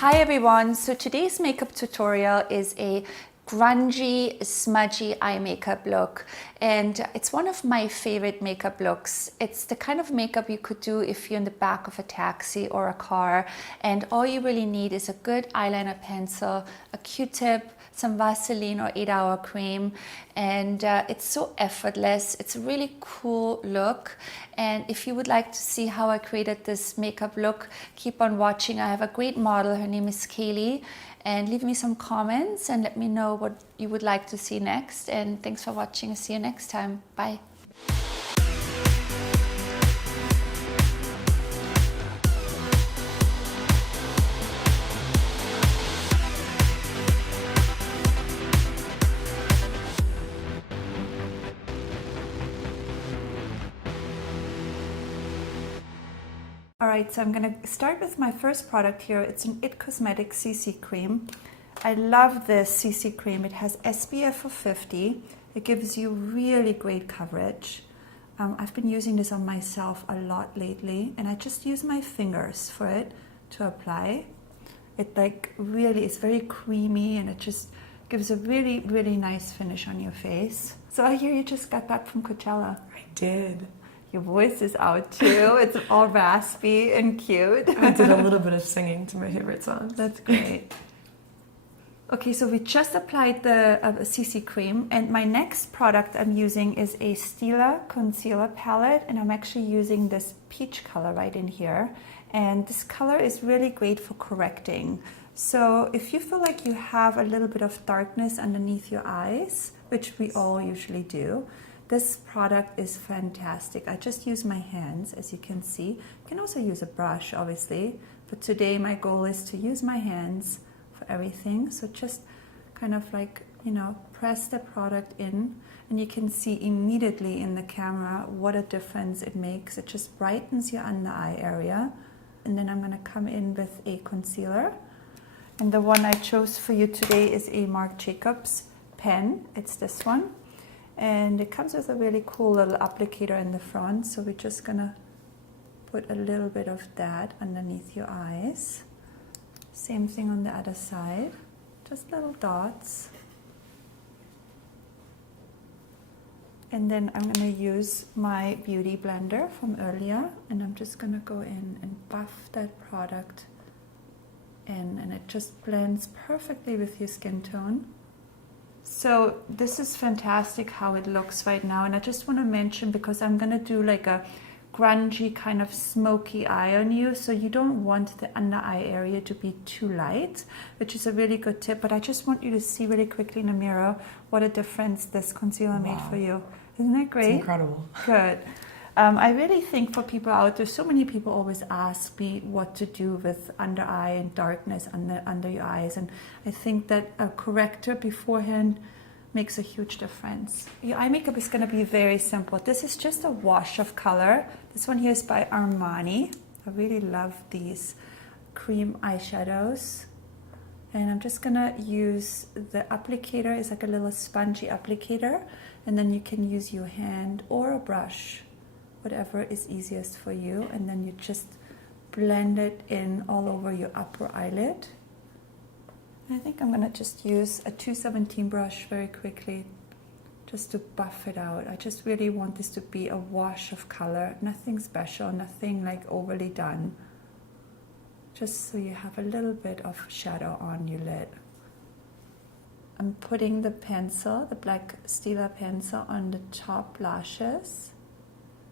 Hi everyone, so today's makeup tutorial is a grungy, smudgy eye makeup look, and it's one of my favorite makeup looks. It's the kind of makeup you could do if you're in the back of a taxi or a car, and all you really need is a good eyeliner pencil, a Q-tip, some Vaseline or 8-hour cream, and it's so effortless. It's a really cool look, and if you would like to see how I created this makeup look, keep on watching. I have a great model, her name is Kaylee, and leave me some comments and let me know what you would like to see next. And thanks for watching. I'll see you next time. Bye. Alright, so I'm going to start with my first product here. It's an IT Cosmetics CC cream. I love this CC cream. It has SPF of 50. It gives you really great coverage. I've been using this on myself a lot lately, and I just use my fingers for it to apply. It really is very creamy, and it just gives a really, really nice finish on your face. So I hear you just got back from Coachella. I did. Your voice is out too. It's all raspy and cute. I did a little bit of singing to my favorite songs. That's great. Okay, so we just applied the CC cream, and my next product I'm using is a Stila concealer palette, and I'm actually using this peach color right in here. And this color is really great for correcting. So if you feel like you have a little bit of darkness underneath your eyes, which we all usually do, this product is fantastic. I just use my hands, as you can see. You can also use a brush, obviously, but today my goal is to use my hands for everything. So just kind of press the product in, and you can see immediately in the camera what a difference it makes. It just brightens your under eye area. And then I'm gonna come in with a concealer. And the one I chose for you today is a Marc Jacobs pen. It's this one. And it comes with a really cool little applicator in the front. So we're just gonna put a little bit of that underneath your eyes. Same thing on the other side, just little dots. And then I'm gonna use my beauty blender from earlier, and I'm just gonna go in and buff that product in, and it just blends perfectly with your skin tone. So this is fantastic how it looks right now, and I just want to mention, because I'm going to do like a grungy kind of smoky eye on you, so you don't want the under eye area to be too light, which is a really good tip, but I just want you to see really quickly in the mirror what a difference this concealer made for you. Isn't that great? It's incredible. Good. I really think for people out there, so many people always ask me what to do with under eye and darkness under your eyes, and I think that a corrector beforehand makes a huge difference. Your eye makeup is going to be very simple. This is just a wash of color. This one here is by Armani. I really love these cream eyeshadows, and I'm just going to use the applicator. It's like a little spongy applicator, and then you can use your hand or a brush, whatever is easiest for you, and then you just blend it in all over your upper eyelid. And I think I'm going to just use a 217 brush very quickly just to buff it out. I just really want this to be a wash of color, nothing special, nothing like overly done, just so you have a little bit of shadow on your lid. I'm putting the pencil, the black Stila pencil, on the top lashes,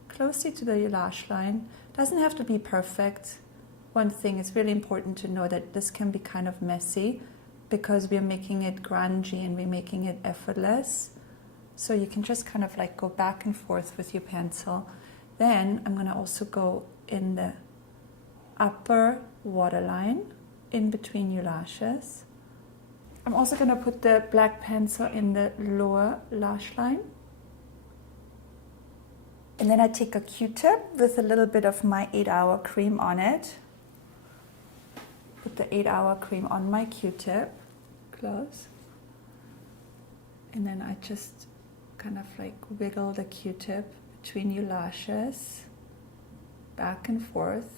closely to the lash line. Doesn't have to be perfect. One thing is really important to know, that this can be kind of messy because we're making it grungy and we're making it effortless. So you can just kind of go back and forth with your pencil. Then I'm gonna also go in the upper waterline in between your lashes. I'm also gonna put the black pencil in the lower lash line. And then I take a Q-tip with a little bit of my 8-hour cream on it. Put the 8-hour cream on my Q-tip, close. And then I just kind of wiggle the Q-tip between your lashes, back and forth.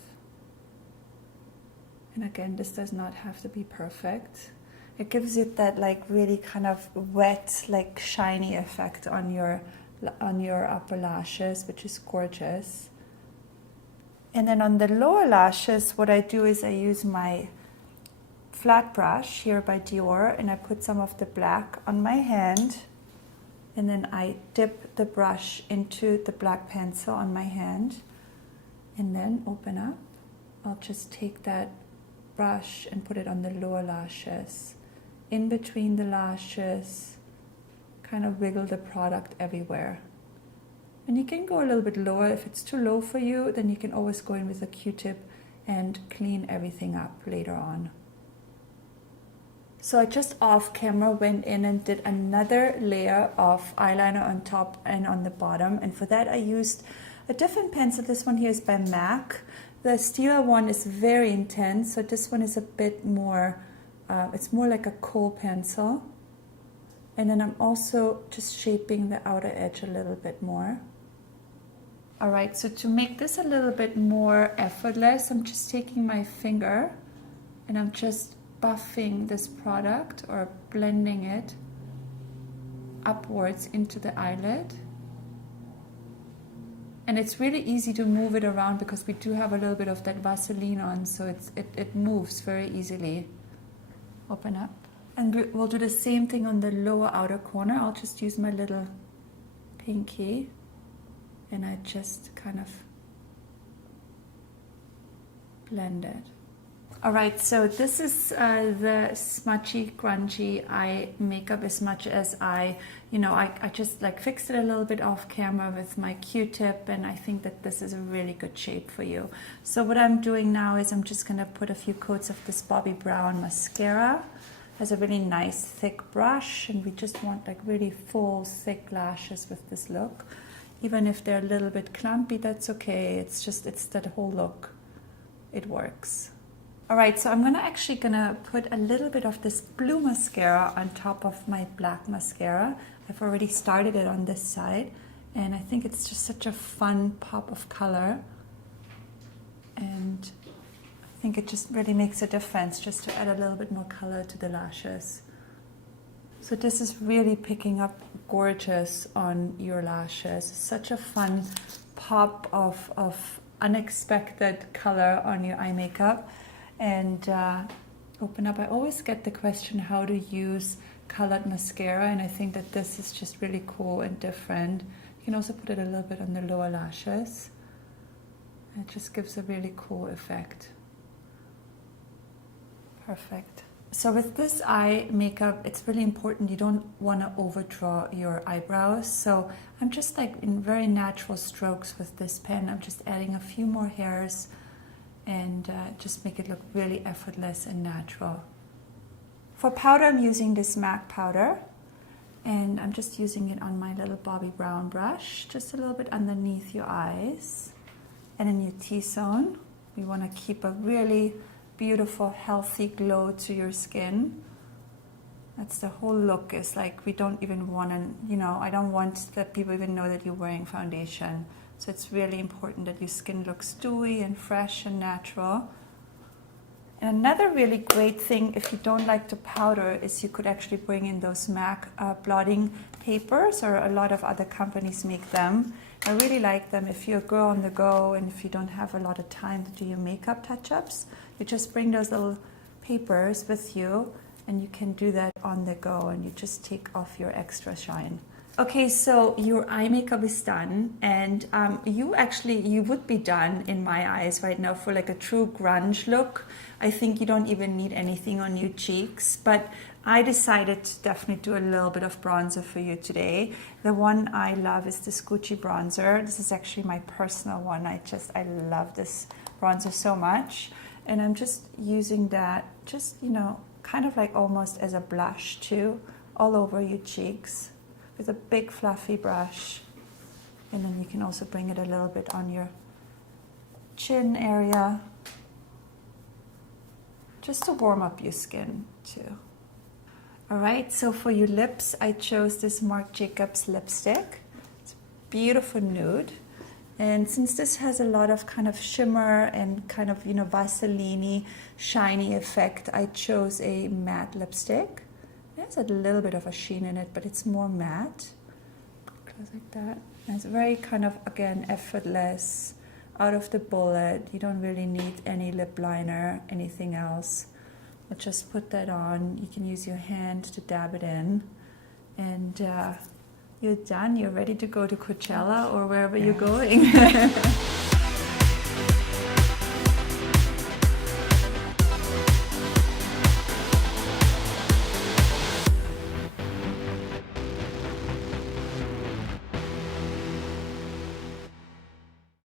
And again, this does not have to be perfect. It gives it that like really kind of wet, like shiny effect on your upper lashes, which is gorgeous. And then on the lower lashes, what I do is I use my flat brush here by Dior, and I put some of the black on my hand, and then I dip the brush into the black pencil on my hand, and then open up. I'll just take that brush and put it on the lower lashes, in between the lashes, kind of wiggle the product everywhere. And you can go a little bit lower. If it's too low for you, then you can always go in with a Q-tip and clean everything up later on. So I just off camera went in and did another layer of eyeliner on top and on the bottom, and for that I used a different pencil. This one here is by MAC. The Stila one is very intense, so this one is a bit more, it's more like a kohl pencil. And then I'm also just shaping the outer edge a little bit more. Alright, so to make this a little bit more effortless, I'm just taking my finger and I'm just buffing this product or blending it upwards into the eyelid. And it's really easy to move it around because we do have a little bit of that Vaseline on, so it moves very easily. Open up. And we'll do the same thing on the lower outer corner. I'll just use my little pinky and I just kind of blend it. Alright, so this is the smudgy, grungy eye makeup as much as I just like fixed it a little bit off camera with my Q-tip, and I think that this is a really good shape for you. So what I'm doing now is I'm just going to put a few coats of this Bobbi Brown mascara. It has a really nice thick brush, and we just want like really full, thick lashes with this look. Even if they're a little bit clumpy, that's okay. It's that whole look. It works. Alright, so I'm actually gonna put a little bit of this blue mascara on top of my black mascara. I've already started it on this side, and I think it's just such a fun pop of color. And I think it just really makes a difference just to add a little bit more color to the lashes. So this is really picking up gorgeous on your lashes. Such a fun pop of unexpected color on your eye makeup. And open up. I always get the question how to use colored mascara, and I think that this is just really cool and different. You can also put it a little bit on the lower lashes. It just gives a really cool effect. Perfect. So with this eye makeup, it's really important you don't want to overdraw your eyebrows. So I'm just like in very natural strokes with this pen. I'm just adding a few more hairs and just make it look really effortless and natural. For powder, I'm using this MAC powder, and I'm just using it on my little Bobbi Brown brush, just a little bit underneath your eyes and in your T-zone. We want to keep a really beautiful, healthy glow to your skin. That's the whole look, is like we don't even want to, I don't want that people even know that you're wearing foundation. So it's really important that your skin looks dewy and fresh and natural. And another really great thing, if you don't like to powder, is you could actually bring in those MAC blotting papers, or a lot of other companies make them. I really like them if you're a girl on the go and if you don't have a lot of time to do your makeup touch-ups. You just bring those little papers with you and you can do that on the go, and you just take off your extra shine. Okay, so your eye makeup is done, and you would be done in my eyes right now for like a true grunge look. I think you don't even need anything on your cheeks, but I decided to definitely do a little bit of bronzer for you today. The one I love is this Gucci bronzer. This is actually my personal one. I love this bronzer so much, and I'm just using that kind of like almost as a blush too, all over your cheeks, with a big fluffy brush. And then you can also bring it a little bit on your chin area, just to warm up your skin too. Alright, so for your lips, I chose this Marc Jacobs lipstick. It's beautiful nude, And since this has a lot of kind of shimmer and kind of, you know, Vaseline-y, shiny effect, I chose a matte lipstick. It has a little bit of a sheen in it, but it's more matte. Close like that. And it's very kind of, again, effortless, out of the bullet. You don't really need any lip liner, anything else. But just put that on. You can use your hand to dab it in. And you're done. You're ready to go to Coachella or wherever you're going.